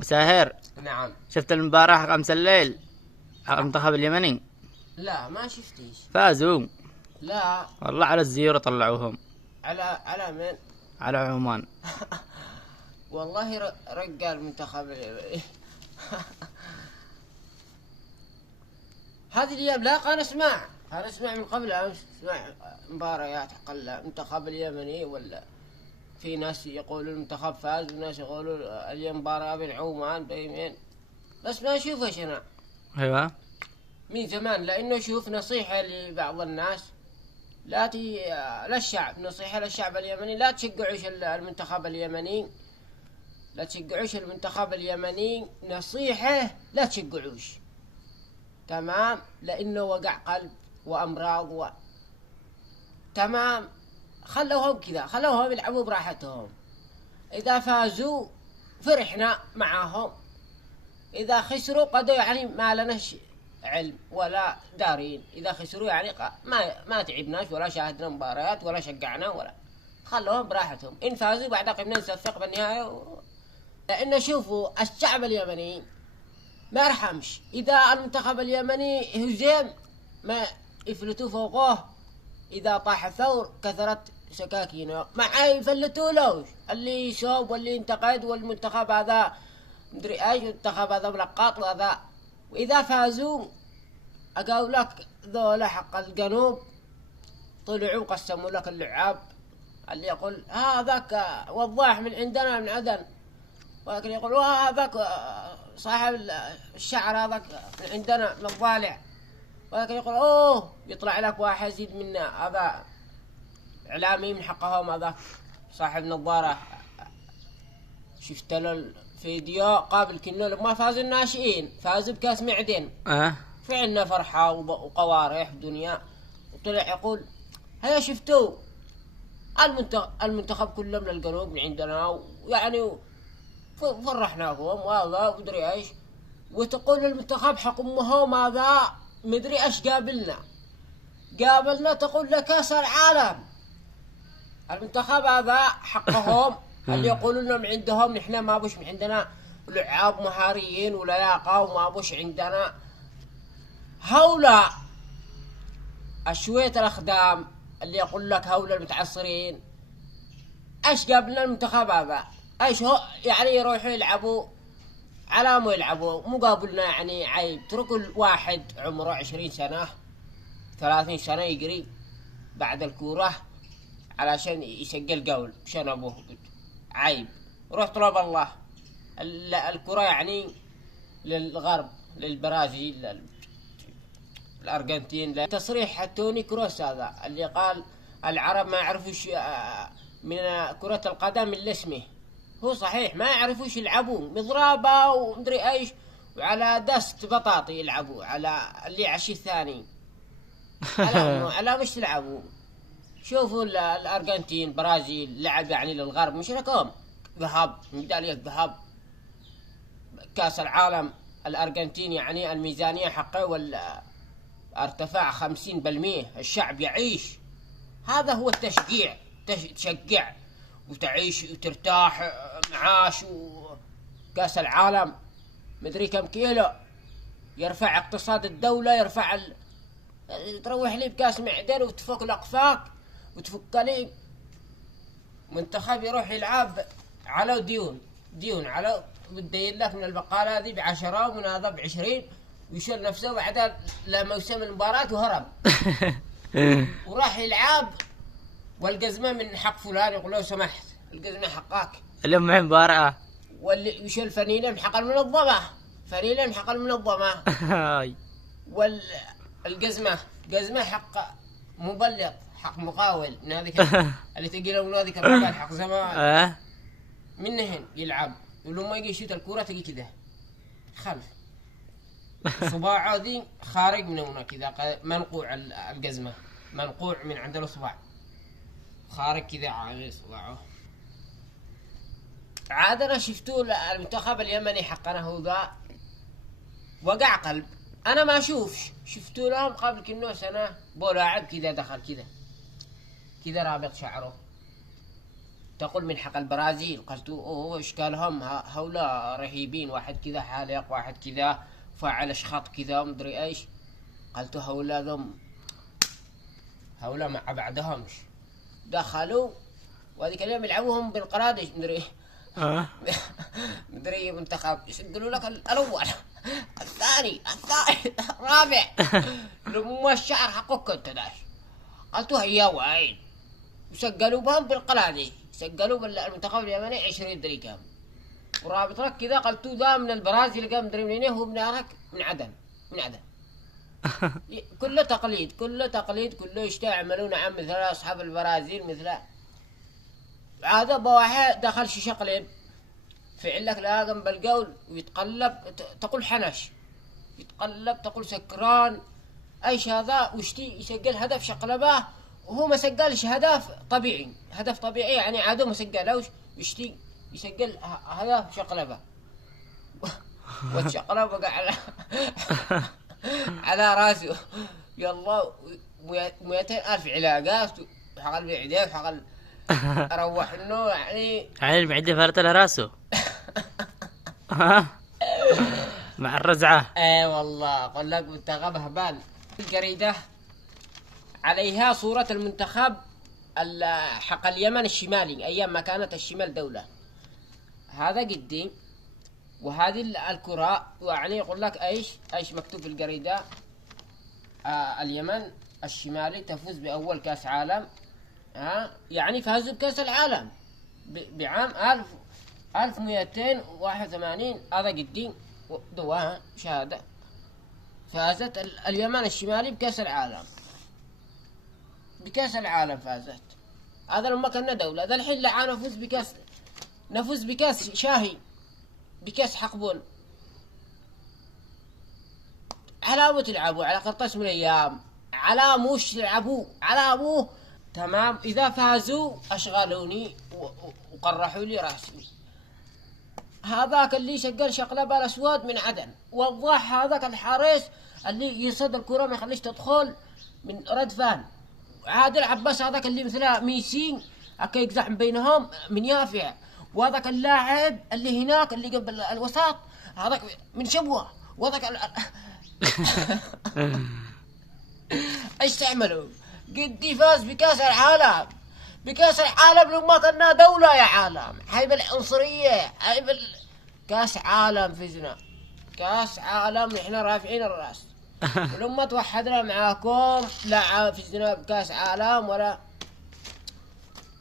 ساهر، نعم. شفت المباراة حق أمس الليل حق المنتخب اليمني؟ لا ما شفتيش. فازوا لا. والله على الزيورة طلعوهم. على من؟ على عمان. والله رجال المنتخب هذه الايام. لا كان اسمع من قبل امس، اسمع مباريات حق المنتخب اليمني، ولا في ناس يقولوا المنتخب فاز وناس يقولوا اليوم مباراة بين عمان بيمين، بس ما اشوفش انا ايوه من زمان. لانه شوف، نصيحة لبعض الناس، للشعب، نصيحة للشعب اليمني، لا تشجعوش المنتخب اليمني، لا تشجعوش المنتخب اليمني، نصيحة لا تشجعوش، تمام؟ لانه وقع قلب وامراض تمام. خلوهم كذا، خلوهم يلعبوا براحتهم. اذا فازوا فرحنا معاهم، اذا خسروا قد يعني ما لناش علم ولا دارين. اذا خسروا يعني ما تعبناش ولا شاهدنا مباريات ولا شجعنا ولا. خلوهم براحتهم، ان فازوا بعد قمنا نصفق بالنهاية. لأن شوفوا الشعب اليمني ما يرحمش. إذا المنتخب اليمني هزم ما يفلتوا فوقه، إذا طاح الثور كثرت سكاكينه، مع يفلتوا له اللي يسوب واللي ينتقد، والمنتخب هذا مدري ايش، المنتخب هذا ملقط وهذا. وإذا فازوا أقول لك ذولا حق الجنوب طلعوا قسموا لك اللعاب، اللي يقول هذاك وضاح من عندنا من عدن، ولكن يقول هذاك صاحب الشعر هذاك من عندنا من الضالع، ولكن يقول اوه يطلع لك واحد يزيد منا، هذا اعلامي من حقهم، هذا صاحب نظارة. شفت له الفيديو قابل كنه لما فاز الناشئين، فاز بكاس معدن، في عنا فرحة وقوارح دنيا، وطلع يقول هيا شفتوا المنتخب كله من الجنوب من عندنا، ويعني فرحناهم وهذا مدري ايش، وتقول المنتخب حق امهم هذا مدري ايش قابلنا تقول له كاس العالم. المنتخب هذا حقهم اللي يقولون لهم عندهم، نحن ما بوش من عندنا لعاب مهاريين ولياقة، وما بوش عندنا هؤلاء الشوية الأخدام اللي يقول لك هؤلاء المتعصرين. ايش قابلنا المنتخب هذا؟ ايش هو يعني يروحوا يلعبوا على ما يلعبوا مقابلنا؟ يعني عيب. تركوا الواحد عمره 20 سنة 30 سنة يجري بعد الكورة علشان يسجل جول مشان ابوه. عيب. روح طلب الله. الكرة يعني للغرب، للبرازيل، الارجنتين. تصريح توني كروس هذا اللي قال العرب ما يعرفوش من كرة القدم الا اسمه. هو صحيح ما يعرفوش يلعبوا مضرابة ومدري ايش، وعلى دست بطاطي يلعبوا على اللي عشي الثاني. على مش تلعبوا. شوفوا الارجنتين برازيل لعب يعني للغرب، مش لكم ذهب ميدالية ذهب كاس العالم. الارجنتين يعني الميزانية حقه ولا ارتفاع 50%. الشعب يعيش. هذا هو التشجيع. تشجع وتعيش وترتاح معاش. وكاس العالم مدري كم كيلو يرفع اقتصاد الدولة، يرفع تروح لي بكاس معدن وتفك الأقفاك وتفك لي منتخب يروح يلعب على ديون على بدين لك من البقالة هذه ب10 ومن هذا ب20، ويشيل نفسه بعد لما يسمى المباراة وهرب. وراح يلعب والجزمة من حق فلان، يقول له سمحت الجزمة حقك. اليوم معي مباراة. واللي يشيل فنيلة من حق المنظمة، فنيلة من حق المنظمة. والجزمة جزمة حق مبلغ، حق مقاول من هذيك اللي تجي له من هذيك الرجال حق زمان. منهن يلعب يقول له ما يجي يشوت الكرة تجي كذا خلف صباعه ذي خارج من هنا كذا، منقوع الجزمة منقوع من عند الصباع خارج كذا على صباعه. عاد انا شفتوا المنتخب اليمني حقنا هو ذا وقع قلب. انا ما اشوفش. شفتوا لهم قبل كنو سنة بولاعب كذا دخل كذا رابط شعره تقول من حق البرازيل. قلت اوه اشكالهم هؤلاء رهيبين، واحد كذا حالق، واحد كذا فاعل اشخاط كذا مدري ايش. قلت هؤلاء مع بعضهمش. دخلوا وهذيك اليوم يلعبوهم بالقرادش مدري مدري منتخب، يسجلوا لك الاول الثاني الرابع لما الشعر حقك انت داش. قلت هيا وين، وسجلوا بهم بالقلادي، سجلوا بالمنتخب اليمني 20 دري كام، ورابط لك كذا. قلت ذا من البرازيل قام دري منين، هو من هناك من عدن. كله تقليد كله يستعملون عن مثل اصحاب البرازيل مثل هذا. بواحد دخل شي شقلب فعل لك لاقم بالقول ويتقلب، تقول حنش، يتقلب تقول سكران ايش هذا، ويشتي يسجل هدف شقلبه وهو ما سجلش هدف طبيعي يعني عادو ما سجلوش، يشتي يسجل هدف شقلبه والشقلب وقع على على راسه. يلا 200,000 علاقات وحقل بعديه وحقل اروح انه يعني المعدة فارت له راسه مع الرزعة. اي والله اقول لك منتخب هبال. الجريدة عليها صورة المنتخب حق اليمن الشمالي ايام ما كانت الشمال دولة، هذا قدي وهذه الكرة، يعني يقول لك ايش مكتوب في الجريدة. اليمن الشمالي تفوز بأول كأس عالم، يعني فازوا بكأس العالم بعام 1281. هذا قدي دواها شهادة، فازت اليمن الشمالي بكأس العالم فازت. هذا لما كنا دولة، ذا الحين لا نفوز بكأس شاهي، بكأس حقبون، على تلعبوا على قرطاس من ايام، على موش تلعبوا على ابوه تمام. اذا فازوا اشغلوني وقرحوا لي راسي. هذاك اللي شقل شقلبه الاسود من عدن، وضح هذاك الحارس اللي يصد الكرة ما يخليش تدخل من ردفان. عادل عباس هذاك اللي مثله ميسي اكا يقزح بينهم من يافع. وهذاك اللاعب اللي هناك اللي قبل الوسط هذاك من شبوه. وهذاك ايش تعملوا؟ قد فاز بكاس العالم لما كنا دولة يا عالم. هاي بالعنصرية، هاي كاس عالم فزنا، كاس عالم نحن رافعين الراس. ولما توحدنا معاكم لا فزنا بكاس عالم ولا.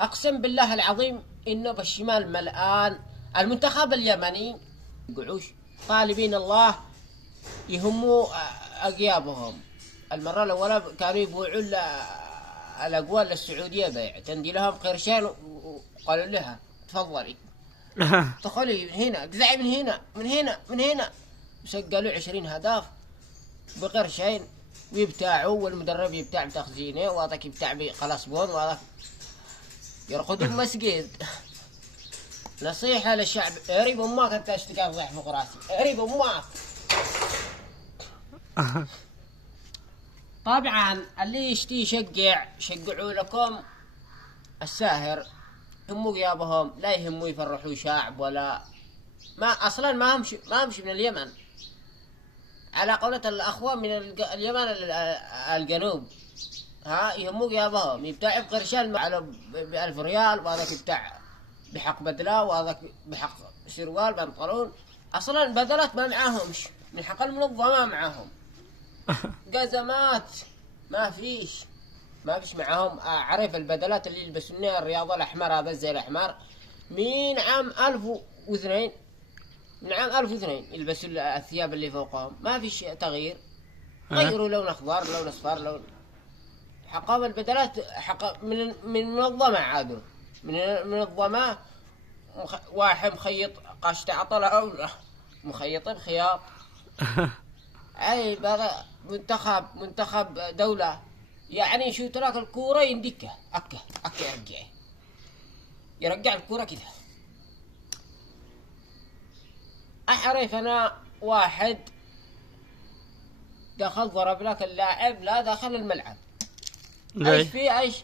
اقسم بالله العظيم انه بالشمال ملآن المنتخب اليمني قعوش طالبين الله يهموا اقيابهم. المرة الأولى كانوا يبيعوا الأقوال للسعودية بيع، تندي لهم قرشين وقالوا لها تفضلي تدخلي هنا، اقزعي من هنا وسجلوا 20 هدف بقرشين ويبتاعوا، والمدرب يبتاع بتخزينه وهذاك يبتاع بقلصبون وهذاك يرقدوا بمسجد. نصيحة للشعب، قريب امك انت اشتكى ضيح فوق راسي، قريب امك. طبعا اللي يشتي شقعوا لكم الساهر، يهموا غيابهم، لا يهموا يفرحوا شعب ولا ما اصلا ما همش من اليمن، على قولة الاخوة من اليمن الجنوب. يهموا غيابهم، يبتاع بقرشان على ب1000 ريال، وهذاك يبتاع بحق بدلة، وهذاك بحق سروال بنطلون. اصلا بدلات ما معاهمش، من حق المنظمة معاهم قزمات ما فيش معاهم. عرف البدلات اللي يلبسونها الرياضة الأحمر، هذا الزي الأحمر من عام 1002، من عام 1002 يلبسوا الثياب اللي فوقهم، ما فيش تغيير. غيروا لون أخضر، لون أصفر، لون حقهم البدلات حق من منظمة عادوا من منظمة. واحد مخيط قاشة عطلة مخيط بخياط. اي هذا منتخب دولة، يعني شو تراك الكورة يندكه أكه يرجع الكورة كذا. أعرف أنا واحد دخل ضرب لك اللاعب لا داخل الملعب. ايش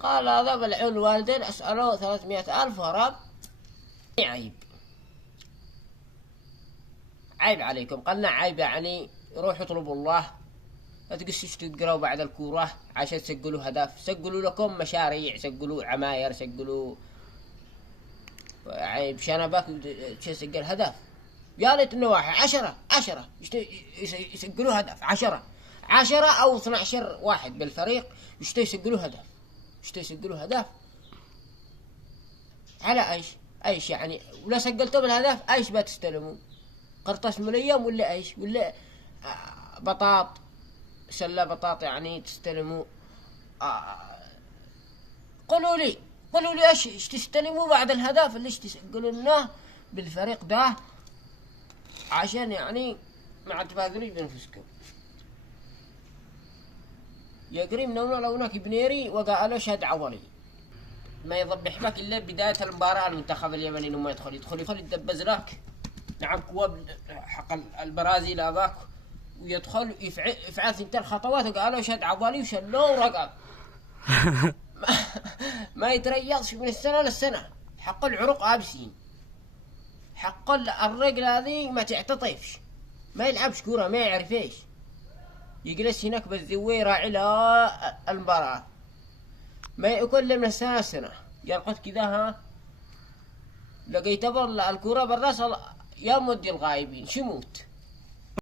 قال هذا ملعون الوالدين، أسأله 300,000 وهرب. عيب، عيب عليكم. قلنا عيب يعني روحوا اطلبوا الله، لا تقسش تقرأوا بعد الكورة عشان تسجلوا هدف. سجلوا لكم مشاريع، سجلوا عماير، سجلوا يعني بشنبك تسجل هدف. يا ليت انه واحد 10 يسجلوا هدف، 10 او 12 واحد بالفريق يسجلوا هدف. على ايش يعني؟ ولا سجلتوا بالهدف ايش بتستلموا؟ قرطاس مليم ولا ايش؟ ولا بطاط، سلة بطاط يعني تستلموا؟ قولوا لي ايش تستلموا بعد الهدف اللي تسجلونه بالفريق ده، عشان يعني ما تبادلوش بنفسكم. يا قريب نونا لونك بنيري وقالوا شهد عضلي، ما يضبح بك الا بداية المباراة. المنتخب اليمني لما يدخل يدبز لك، نعم قوة حق البرازيل هذاك، ويدخل يفعل 2 خطوات وقالوا شهد عضلي وشلوه ورقب. ما يتريضش من السنة للسنة. حق العروق آبسين، حق الرجل هذه ما تعتطفش، ما يلعبش كورة، ما يعرف ايش، يجلس هناك بالزوي راعي لها المباراة، ما يأكل من السنة للسنة. يرقد كذا، ها لقيت الكورة بالراس يا مودي الغايبين شموت.